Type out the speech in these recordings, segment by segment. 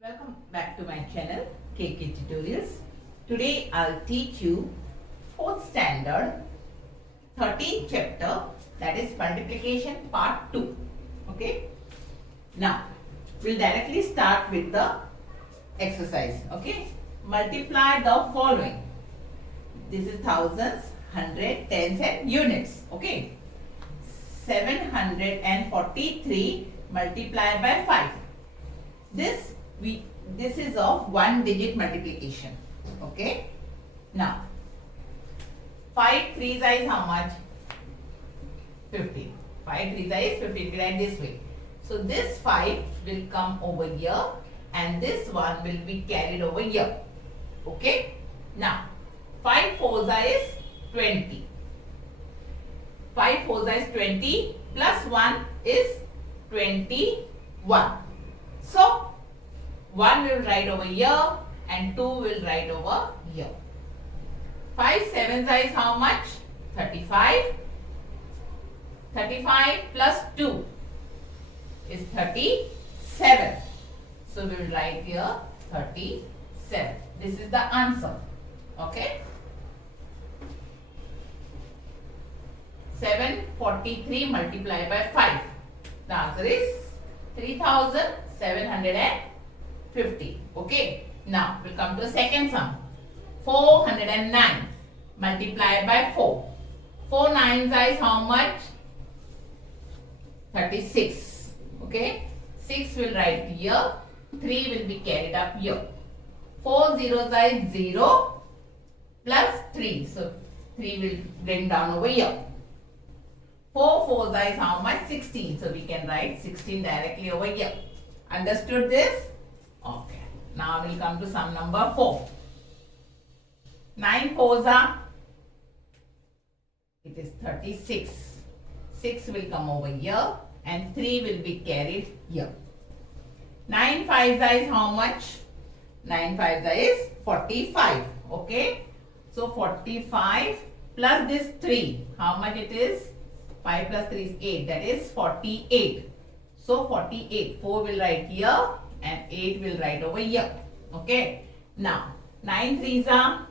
Welcome back to my channel KK Tutorials. Today I'll teach you 4th standard 13th chapter, that is multiplication part 2. Okay. Now we'll directly start with the exercise. Okay. Multiply the following. This is thousands, hundred, tens and units. Okay. 743 multiplied by 5. This is of one digit multiplication. Okay. Now 5 3s is how much? 15. 5 3s is 15. We write this way. So this 5 will come over here and this one will be carried over here. Okay. Now 5 4s is 20. 5 4s is 20 plus 1 is 21. So 1 will write over here and 2 will write over here. 5 7s is how much? 35. 35 plus 2 is 37. So we will write here 37. This is the answer. Okay. 743 multiplied by 5. The answer is 3750. Okay. Now we'll come to the second sum. 409 multiplied by 4. 4 9s is how much? 36. Okay. 6 will write here. 3 will be carried up here. 4 zeros is 0 plus 3. So 3 will bring down over here. 4 4s is how much? 16. So we can write 16 directly over here. Understood this? Okay. Now we'll come to sum number 4. 9 4s are, it is 36. 6 will come over here and 3 will be carried here. 9 5s is how much? 9 5s is 45. Okay. So 45 plus this 3. How much it is? 5 plus 3 is 8. That is 48. So 48. 4 will write here and 8 will write over here. Okay. Now 9 3s are,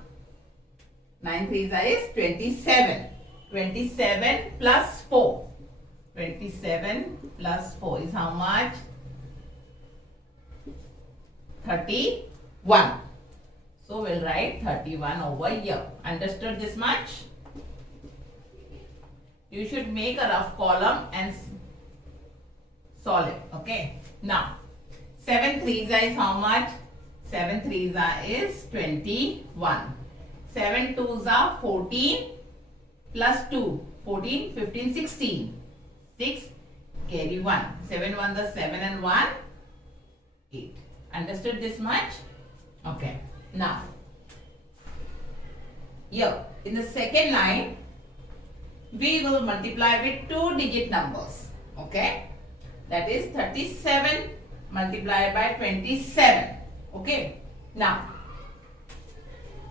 9 3s is 27. 27 plus 4. 27 plus 4 is how much? 31. So we'll write 31 over here. Understood this much? You should make a rough column and solve it. Okay. Now 7 3s is how much? 7 3s is 21. 7 2s are 14 plus 2. 14, 15, 16. 6 carry 1. 7 1s are 7 and 1. 8. Understood this much? Okay. Now here in the second line we will multiply with 2-digit numbers. Okay. That is 37 multiplied by 27. Okay. Now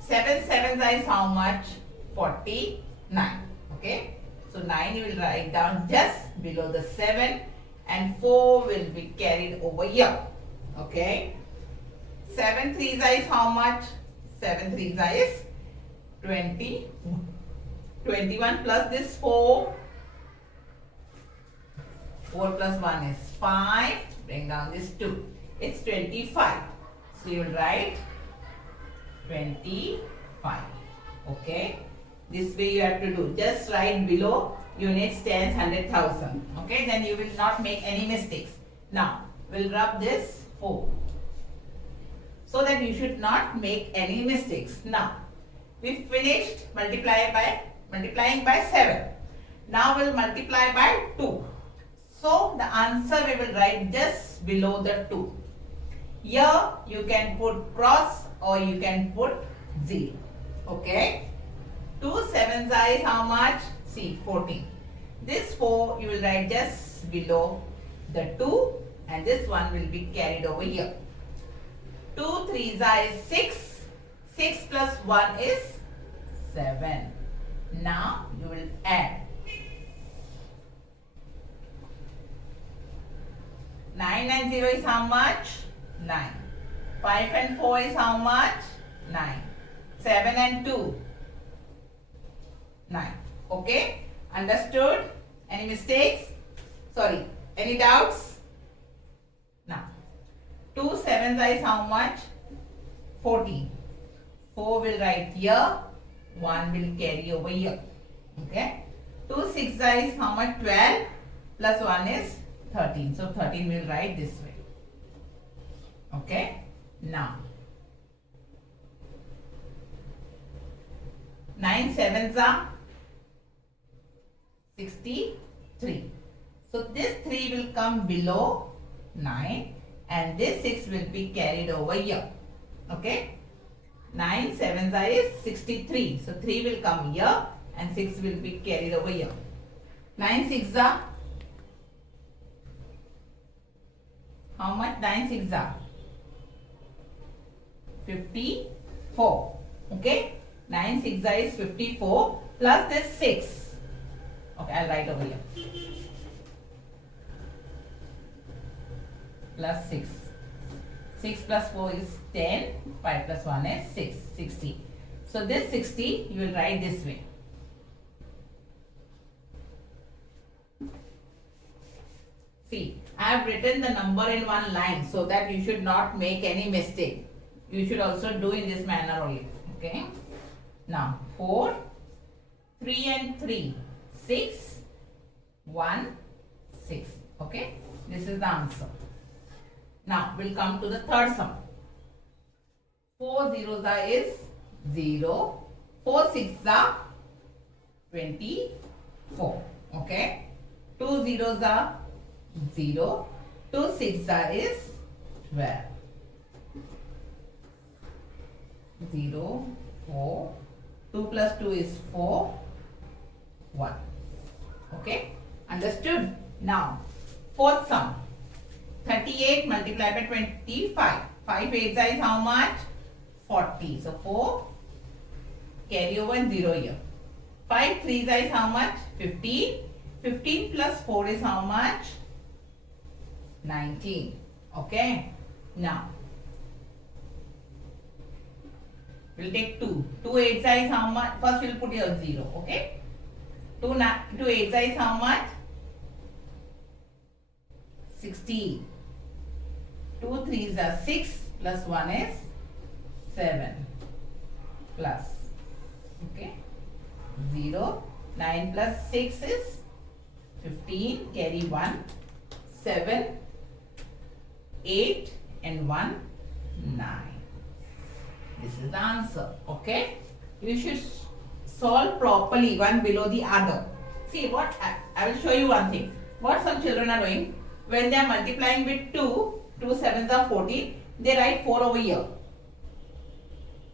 7 7s is how much? 49. Okay. So 9 you will write down just below the 7 and 4 will be carried over here. Okay. 7 3s is how much? 7 3s is 20. 21 plus this 4. 4 plus 1 is 5. Bring down this 2. It's 25. So you will write 25. Okay. This way you have to do. Just write below units, tens, 100,000. Okay. Then you will not make any mistakes. Now we'll rub this 4. So that you should not make any mistakes. Now we finished multiplying by 7. Now we'll multiply by 2. So the answer we will write just below the 2. Here you can put cross or you can put 0. Okay. 2 7s is how much? See, 14. This 4 you will write just below the 2 and this one will be carried over here. 2 3s is 6. 6 plus 1 is 7. Now you will add 9 and 0 is how much? 9. 5 and 4 is how much? 9. 7 and 2? 9. Okay? Understood? Any mistakes? Sorry. Any doubts? Now, 2 sevens is how much? 14. 4 will write here. 1 will carry over here. Okay? 2 6 is how much? 12 plus 1 is 13. So 13 will write this way. Okay? Now, 9 sevens are 63. So this 3 will come below 9 and this 6 will be carried over here. Okay? 9 sevens is 63. So 3 will come here and 6 will be carried over here. 9 6 are how much? 9 6 are 54. Okay? 9 6 is 54 plus this 6. Okay, I'll write over here. Plus 6. 6 plus 4 is 10. 5 plus 1 is 6. 60. So this 60 you will write this way. See, I have written the number in one line so that you should not make any mistake. You should also do in this manner only. Okay. Now 4, 3 and 3, 6, 1, 6. Okay. This is the answer. Now we'll come to the third sum. 4 zeros is 0. 4 6 are 24. Okay. 2 zeros are 0. 2 6 is 12. 0, 4. 2 plus 2 is 4. 1. Okay. Understood? Now, fourth sum. 38 multiplied by 25. 5 8 is how much? 40. So 4. Carry over and 0 here. 5 3 is how much? 15. 15 plus 4 is how much? 19. Okay. Now, we'll take 2. 2 8 is how much? First we'll put here 0. Okay. 2 8 is how much? 16. 2 3s are 6 plus 1 is 7 plus. Okay. 0. 9 plus 6 is 15. Carry 1. 7. 8 and 1. 9. This is the answer. Okay. You should solve properly one below the other. See what I will show you one thing. What some children are doing when they are multiplying with 2. 2 sevens are 14. They write 4 over here.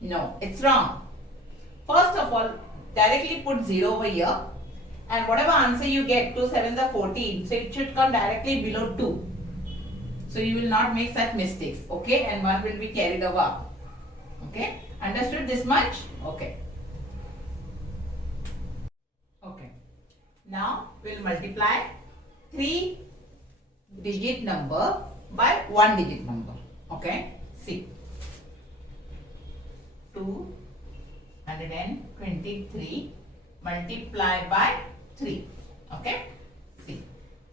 No, it's wrong. First of all, directly put 0 over here. And whatever answer you get, 2 sevens are 14. So it should come directly below 2. So you will not make such mistakes. Okay. And 1 will be carried over. Okay. Understood this much? Okay. Okay. Now we'll multiply 3-digit number by 1-digit number. Okay. See. 223 multiply by 3. Okay. See.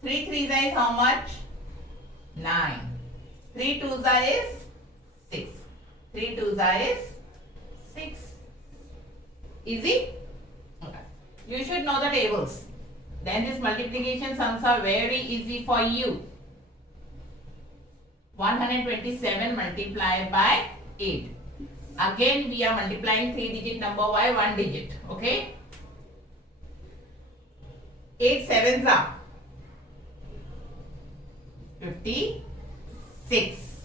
3 3s is how much? 9. 3 2s is 6. 3 2s is 6. Easy? Okay. You should know the tables. Then this multiplication sums are very easy for you. 127 multiplied by 8. Again we are multiplying 3-digit number by 1 digit. Okay. 8 sevens are 56.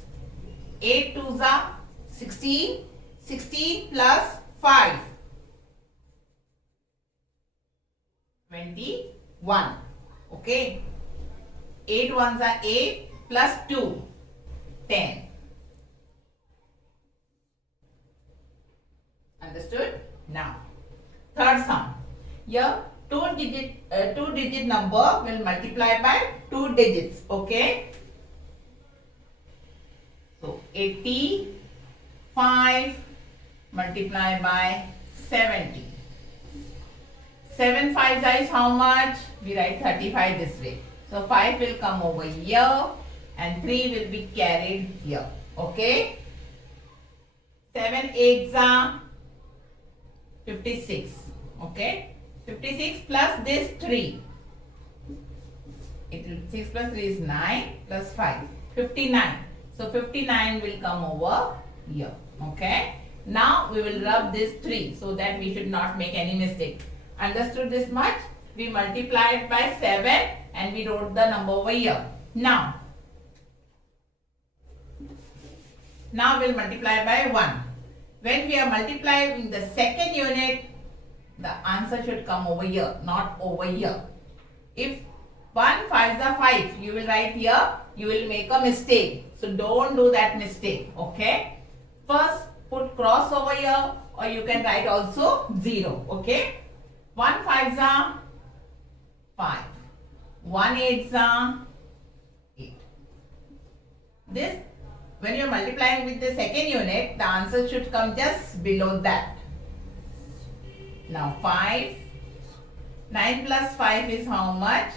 8 twos are 16. 16 plus 5. 21. Okay. 8 ones are 8 plus 2. 10. Understood? Now, third sum. Here, two-digit number will multiply by 2 digits. Okay. So, 80 5 multiply by 70. 7 5 is how much? We write 35 this way. So 5 will come over here and 3 will be carried here. Okay? 7 8s are 56. Okay? 56 plus this 3. 6 plus 3 is 9 plus 5. 59. So 59 will come over here. Okay? Now we will rub this 3 so that we should not make any mistake. Understood this much? We multiplied by 7 and we wrote the number over here. Now we'll multiply by 1. When we are multiplying the second unit, the answer should come over here, not over here. If 1 5 is 5, you will write here, you will make a mistake. So don't do that mistake. Okay? First put cross over here, or you can write also 0. Okay? 1 5 is 5. 1 8 is 8. This, when you are multiplying with the second unit, the answer should come just below that. Now 5. 9 plus 5 is how much?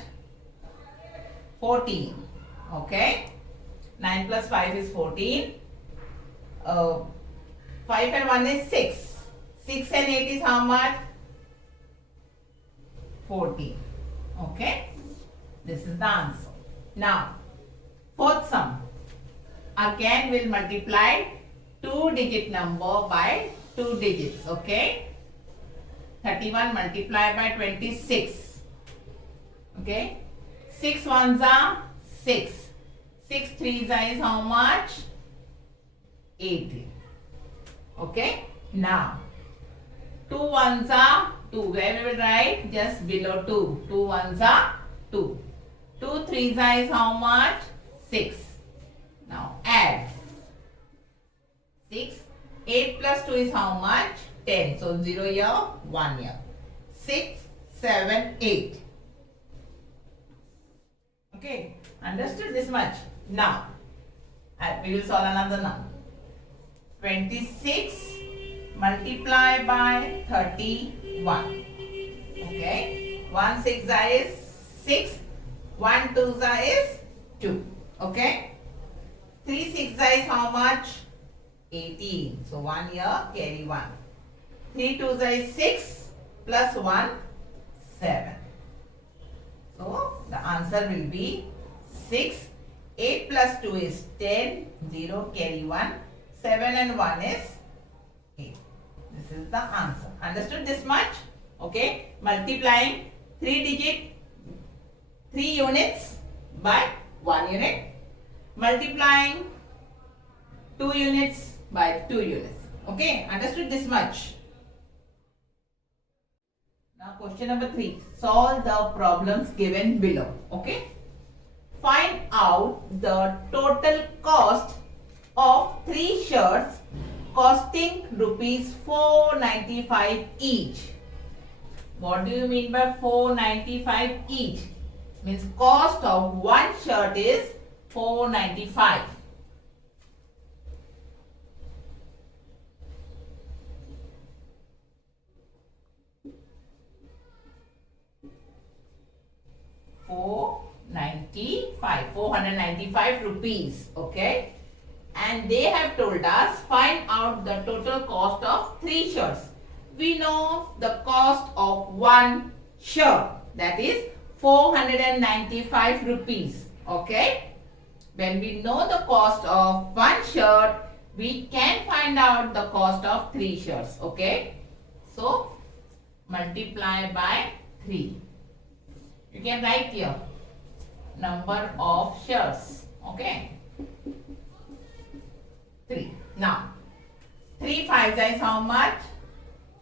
14. Okay? 9 plus 5 is 14. 5 and 1 is 6. 6 and 8 is how much? 14. Okay? This is the answer. Now, fourth sum. Again, we'll multiply 2-digit number by 2 digits. Okay? 31 multiplied by 26. Okay? 6 ones are 6. 6 threes is how much? 18. Okay? Now, 2 ones are 2. Where we will write? Just below 2. 2 ones are 2. 2 threes is how much? 6. Now add. 6. 8 plus 2 is how much? 10. So 0 here, 1 here. 6, 7, 8. Okay. Understood this much? Now, we will solve another number. 26 multiply by 31. Okay. 1 6 is 6. 1 2 is 2. Okay. 3 6 is how much? 18. So 1 here, carry 1. 3 2 is 6 plus 1, 7. So the answer will be 6. 8 plus 2 is 10. 0, carry 1. 7 and 1 is 8. This is the answer. Understood this much? Okay. Multiplying 3 units by 1 unit. Multiplying 2 units by 2 units. Okay. Understood this much? Now question number 3. Solve the problems given below. Okay. Find out the total cost of 3 shirts costing rupees 495 each. What do you mean by 495 each? Means cost of one shirt is 495. $495 rupees. Okay. And they have told us find out the total cost of 3 shirts. We know the cost of one shirt, that is 495 rupees. Okay. When we know the cost of one shirt, we can find out the cost of 3 shirts. Okay. So multiply by 3. You can write here number of shirts. Okay. 3. Now 3 5s is how much?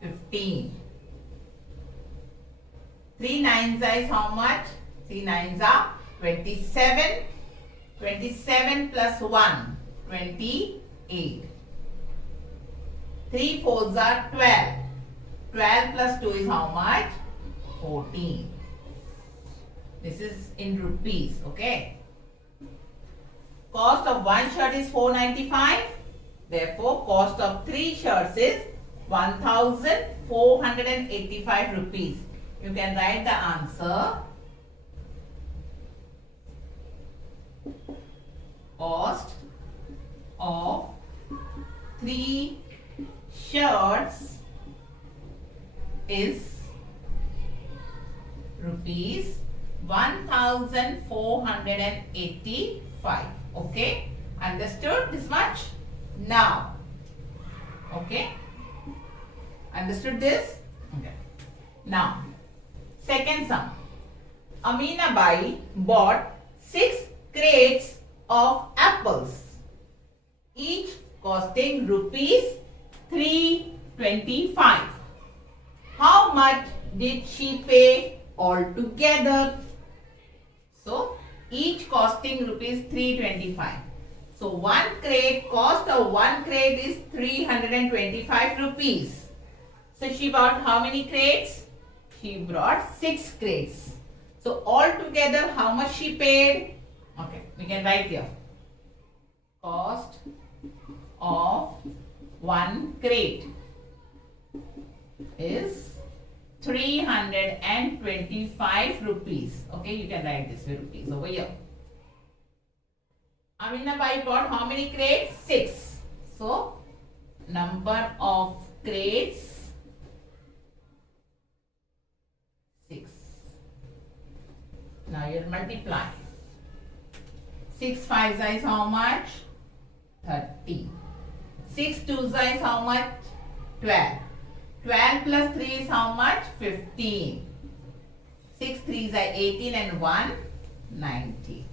15. 3 9s is how much? 3 9s are 27. 27 plus 1, 28. 3 4s are 12. 12 plus 2 is how much? 14. This is in rupees. Okay. Cost of one shirt is 495. Therefore, cost of 3 shirts is 1485 rupees. You can write the answer. Cost of 3 shirts is rupees 1485. Okay, understood this much? Now, okay, understood this? Okay. Now, second sum. Amina Bai bought 6 crates of apples, each costing rupees 325. How much did she pay altogether? So, each costing rupees 325. So, one crate, cost of one crate is 325 rupees. So, she bought how many crates? She brought 6 crates. So, altogether how much she paid? Okay, we can write here. Cost of one crate is 325 rupees. Okay, you can write this with rupees over here. Amina Bai bought how many crates? 6. So, number of crates 6. Now you multiply. 6 5s is how much? 30. 6 2s is how much? 12. 12 plus 3 is how much? 15. 6 3s are 18 and 1 90.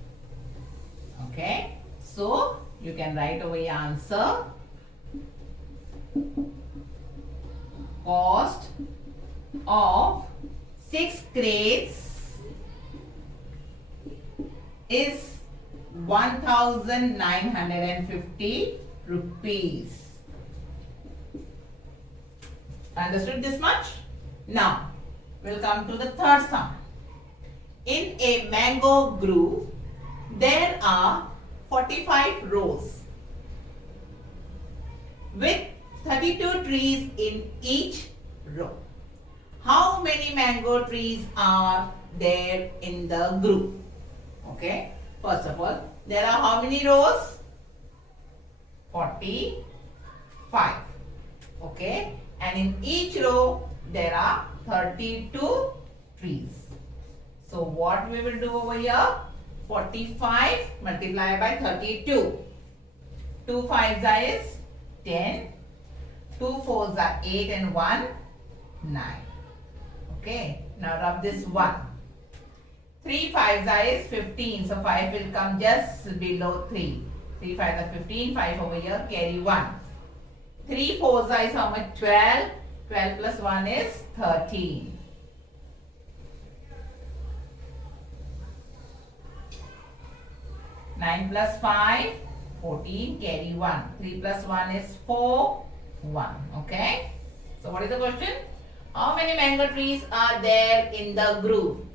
Okay. So, you can write over your answer. Cost of 6 crates is 1950 rupees. Understood this much? Now, we'll come to the third sum. In a mango grove, there are 45 rows with 32 trees in each row. How many mango trees are there in the group? Okay, first of all, there are how many rows? 45. Okay, and in each row there are 32 trees. So what we will do over here? 45 multiplied by 32. 2 5s is 10. 2 4s are 8 and 1 9. Okay, now rub this 1. 3 5s is 15. So 5 will come just below 3. 3 5s are 15. 5 over here, carry 1. 3 4s is how much? 12. 12 plus 1 is 13. 9 plus 5, 14, carry 1. 3 plus 1 is 4, 1. Okay. So what is the question? How many mango trees are there in the group?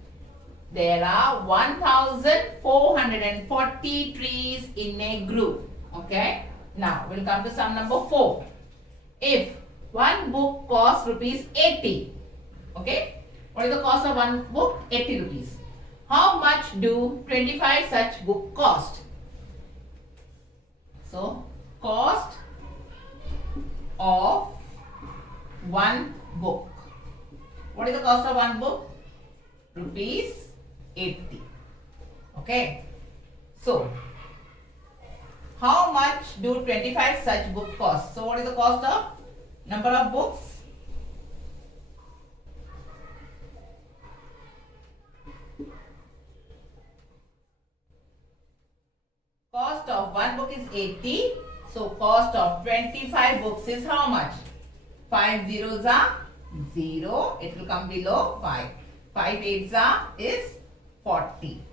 There are 1440 trees in a group. Okay. Now we'll come to sum number 4. If one book costs rupees 80. Okay. What is the cost of one book? 80 rupees. How much do 25 such book cost? So, cost of one book. What is the cost of one book? Rupees 80. Okay. So, how much do 25 such book cost? So, what is the cost of number of books? Cost of one book is 80. So, cost of 25 books is how much? 5 zeros are 0. It will come below 5. 5 eights are is 40.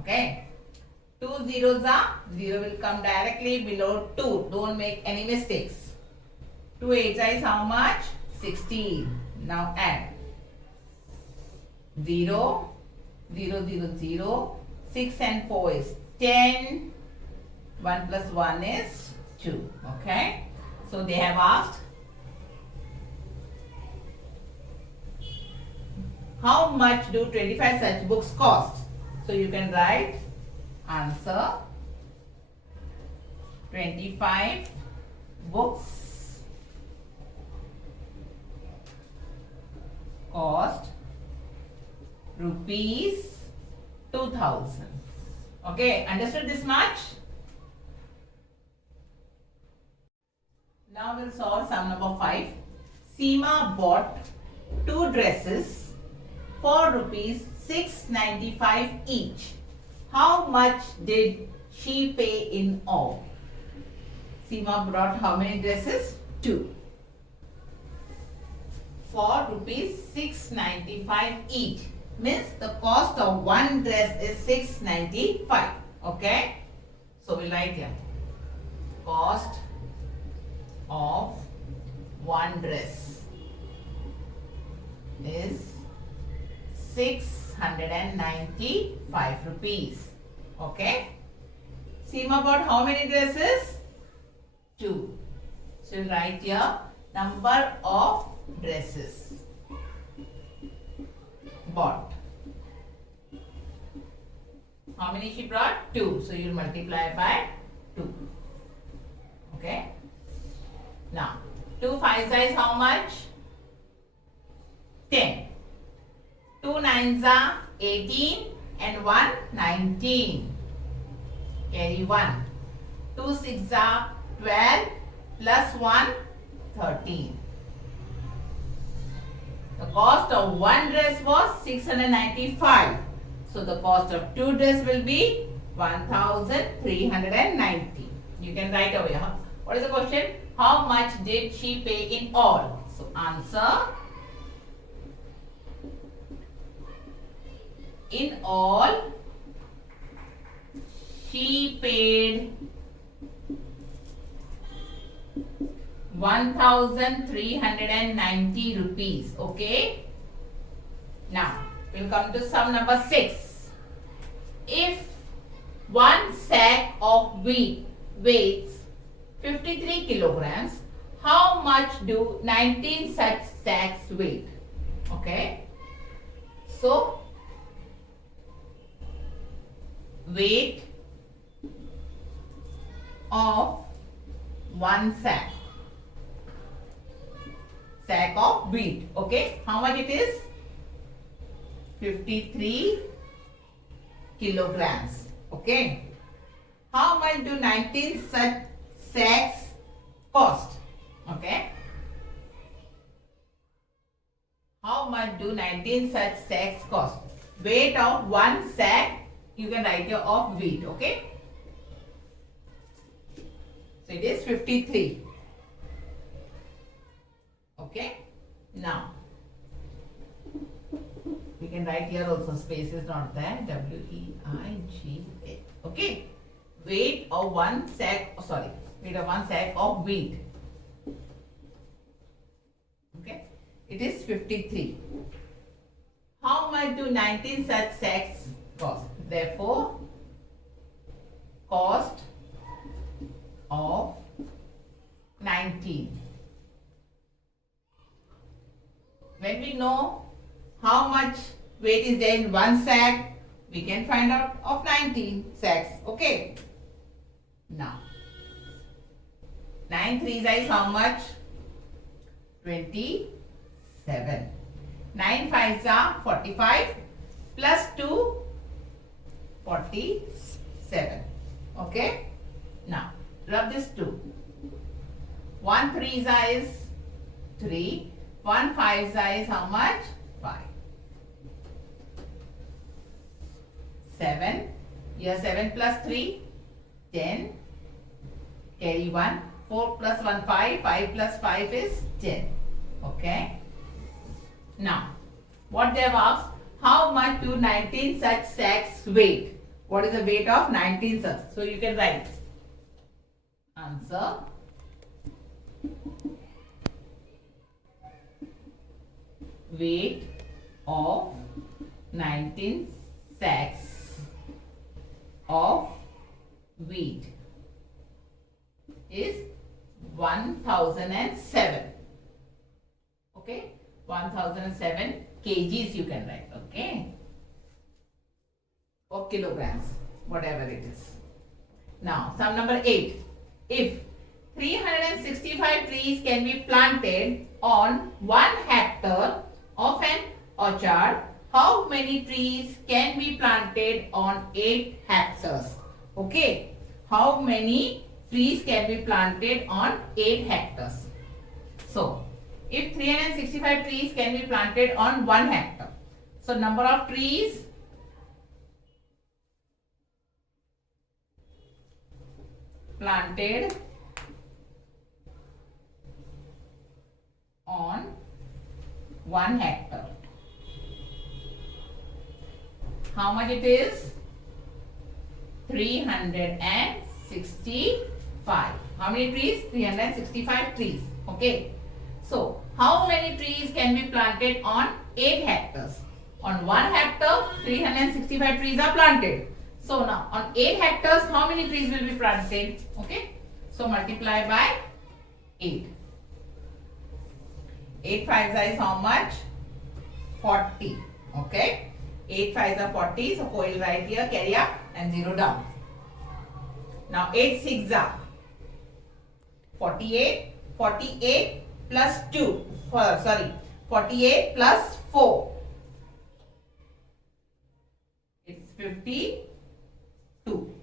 Okay. 2 zeros are 0 will come directly below 2. Don't make any mistakes. 2 eights is how much? 16. Now add. 0, 0, 0, 0. 6 and 4 is 10. 1 plus 1 is 2. Okay. So they have asked how much do 25 such books cost? So you can write answer 25 books cost rupees 2000. Okay, understood this much? Now we'll solve sum number 5. Seema bought 2 dresses for rupees 695 each. How much did she pay in all? Seema brought how many dresses? 2. For rupees 695 each. Means the cost of one dress is 695. Okay? So we'll write here. Cost of one dress is 695 rupees. Okay? Seema bought how many dresses? 2. So we'll write here number of dresses bought. How many she brought? 2. So you'll multiply by 2. Okay? Now, 2 5s is how much? 10. 2 9s are 18 and 1 19. Carry 1. 2 6s are 12 plus 1 13. The cost of one dress was 695. So the cost of 2 dress will be 1390. You can write over here. What is the question? How much did she pay in all? So answer. In all, she paid 1390 rupees. Okay. Now, we'll come to sum number 6. If one sack of wheat weighs 53 kilograms, how much do 19 such sacks weigh? Okay. So, weight of one sack of wheat. Okay, how much it is? 53 kilograms. Okay, how much do 19 such sacks cost? Okay, how much do 19 such sacks cost? Weight of one sack, you can write here, of wheat. Okay, so it is 53. Okay, now we can write here also, space is not there, W-E-I-G-A. Okay, weight of one sack, weight of one sack of wheat. Okay, it is 53. How much do 19 such sacks cost? Therefore, cost of 19. When we know how much weight is there in one sack, we can find out of 19 sacks. Okay. Now, 9 3s is how much? 27. 9 5s are 45 plus 2, 47. Okay. Now, rub this 2. 1 3s is 3. 1 5s is how much? 5. 7. Here 7 plus 3, 10. Carry 1. 4 plus 1, 5. 5 plus 5 is 10. Okay. Now, what they have asked, how much do 19 such sacks weigh? What is the weight of 19 such? So you can write answer. Weight of 19 sacks of wheat. is 1007. Okay, 1007 kgs you can write. Okay, or kilograms, whatever it is. Now, sum number 8. If 365 trees can be planted on 1 hectare of an orchard, how many trees can be planted on 8 hectares? Okay, how many trees can be planted on 8 hectares? So, if 365 trees can be planted on 1 hectare, so number of trees planted on 1 hectare. How much it is? 365. How many trees? 365 trees. Okay. So, how many trees can be planted on 8 hectares? On 1 hectare, 365 trees are planted. So, now on 8 hectares, how many trees will be planted? Okay. So, multiply by 8. 8 fives is how much? 40. Okay. 8 fives are 40. So, we'll write here, carry up and 0 down. Now, 8 6 are 48. 48 plus 2. 48 plus 4. It's 52.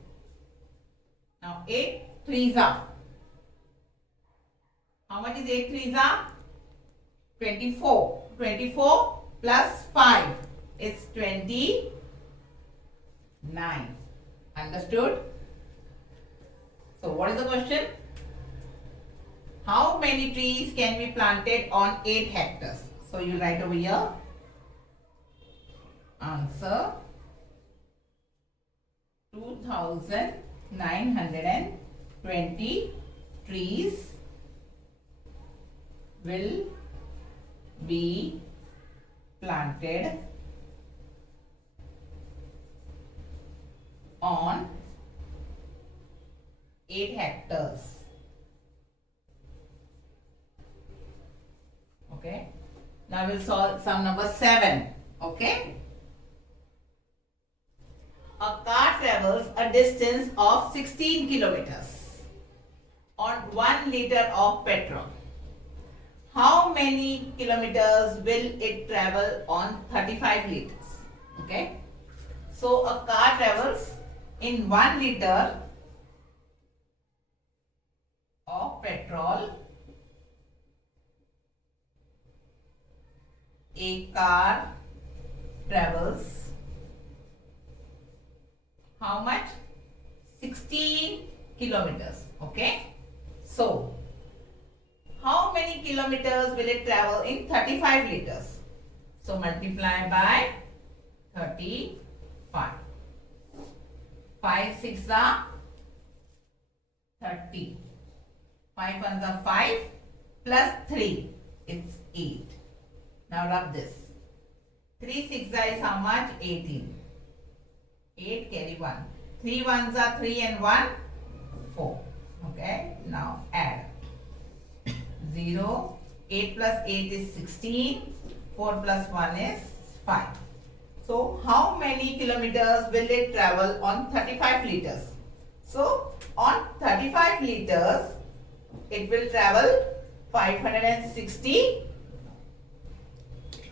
Now, 8 threes are. How much is 8 threes are? 24. 24 plus 5 is 29. Understood? So, what is the question? How many trees can be planted on 8 hectares? So, you write over here. Answer 2920 trees will be planted on 8 hectares. Okay. Now we'll solve sum number 7. Okay. A car travels a distance of 16 kilometers on 1 liter of petrol. How many kilometers will it travel on 35 liters? Okay. So a car travels in 1 liter of petrol. A car travels how much? 16 kilometers. Okay. So, how many kilometers will it travel in 35 liters? So, multiply by 35. 5 6 are 30. 5 ones are 5 plus 3. It's 8. Now rub this. 3 6 is how much? 18. 8 carry 1. 3 ones are 3 and 1, 4. Okay. Now add. 0. 8 plus 8 is 16. 4 plus 1 is 5. So how many kilometers will it travel on 35 liters? So on 35 liters, it will travel 560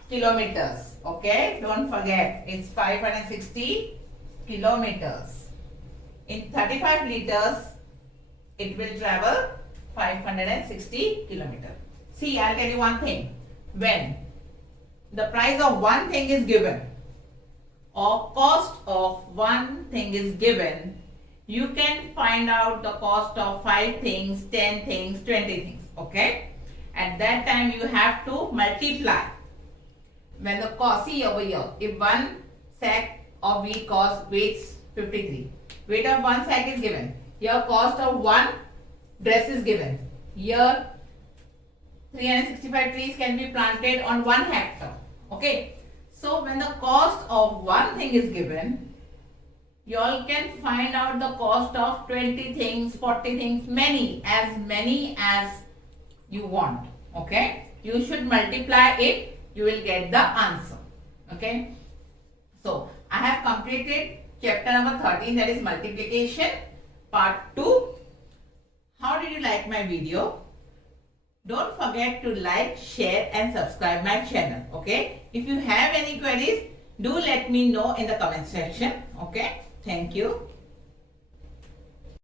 kilometers. Okay, don't forget, it's 560 kilometers. In 35 liters, it will travel 560 kilometers. See, I'll tell you one thing. When the price of one thing is given or cost of one thing is given, you can find out the cost of 5 things, 10 things, 20 things. Okay? At that time, you have to multiply. When the cost, see over here, if one sack of wheat weighs 53, weight of one sack is given. Here cost of one dress is given. Here 365 trees can be planted on 1 hectare. Okay. So when the cost of one thing is given, You all can find out the cost of 20 things, 40 things, many as you want. Okay. You should multiply it. You will get the answer. Okay. So, I have completed chapter number 13, that is multiplication, part 2. How did you like my video? Don't forget to like, share and subscribe my channel. Okay. If you have any queries, do let me know in the comment section. Okay. Thank you.